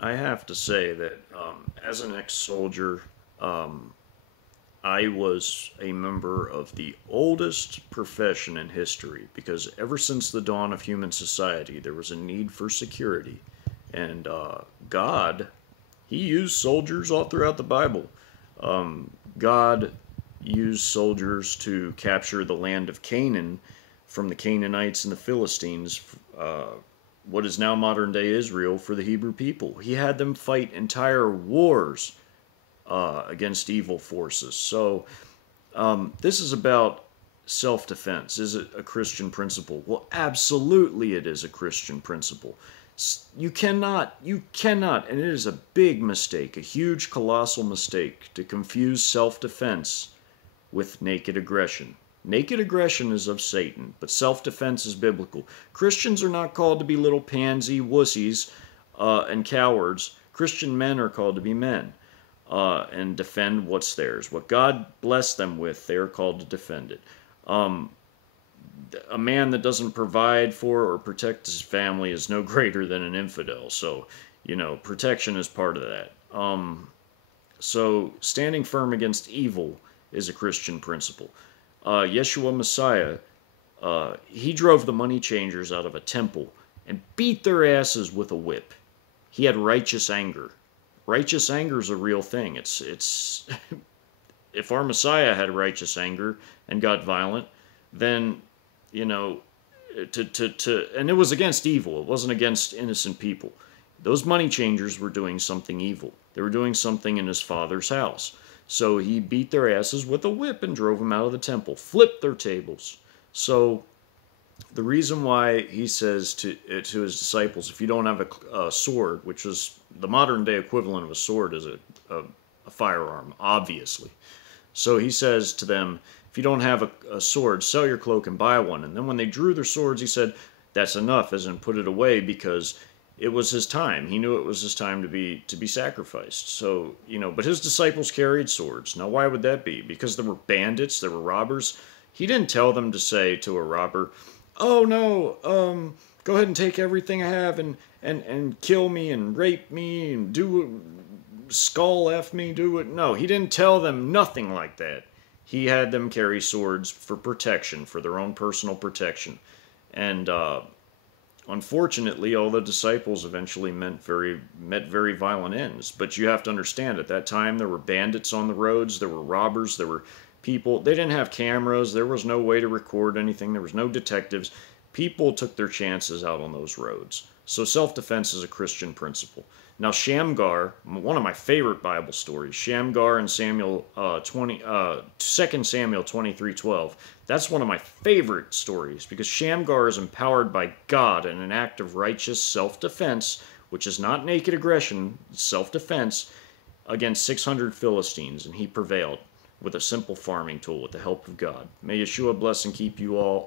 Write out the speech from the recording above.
I have to say that as an ex-soldier, um, I was a member of the oldest profession in history because ever since the dawn of human society, there was a need for security. And God, He used soldiers all throughout the Bible. God used soldiers to capture the land of Canaan from the Canaanites and the Philistines, what is now modern day Israel, for the Hebrew people. He had them fight entire wars against evil forces. So this is about self-defense. Is it a Christian principle? Well, absolutely it is a Christian principle. You cannot, and it is a big mistake, a huge, colossal mistake, to confuse self-defense with naked aggression. Naked aggression is of Satan, but self-defense is biblical. Christians are not called to be little pansy wussies and cowards. Christian men are called to be men and defend what's theirs. What God blessed them with, they are called to defend it. Um, a man that doesn't provide for or protect his family is no greater than an infidel. So, protection is part of that. So, standing firm against evil is a Christian principle. Yeshua Messiah, he drove the money changers out of a temple and beat their asses with a whip. He had righteous anger. Righteous anger is a real thing. It's if our Messiah had righteous anger and got violent, then you know and it was against evil. It wasn't against innocent people. Those money changers were doing something evil. They were doing something in his father's house. So he beat their asses with a whip and drove them out of the temple, flipped their tables. So the reason why he says to his disciples, if you don't have a sword, which is the modern day equivalent of a sword, is a firearm, obviously. So he says to them, if you don't have a sword, sell your cloak and buy one. And then when they drew their swords, he said, that's enough, as in put it away, because it was his time. He knew it was his time to be sacrificed. So, but his disciples carried swords. Now, why would that be? Because there were bandits, there were robbers. He didn't tell them to say to a robber, "Oh no, go ahead and take everything I have and kill me and rape me and do skull F me, do it." No, he didn't tell them nothing like that. He had them carry swords for protection, for their own personal protection. And unfortunately, all the disciples eventually met very violent ends. But you have to understand, at that time, there were bandits on the roads, there were robbers, there were people. They didn't have cameras, there was no way to record anything, there was no detectives. People took their chances out on those roads. So self-defense is a Christian principle. Now Shamgar, one of my favorite Bible stories, Shamgar and Samuel 2 Samuel 23:12. That's one of my favorite stories because Shamgar is empowered by God in an act of righteous self-defense, which is not naked aggression, self-defense, against 600 Philistines, and he prevailed with a simple farming tool with the help of God. May Yeshua bless and keep you all.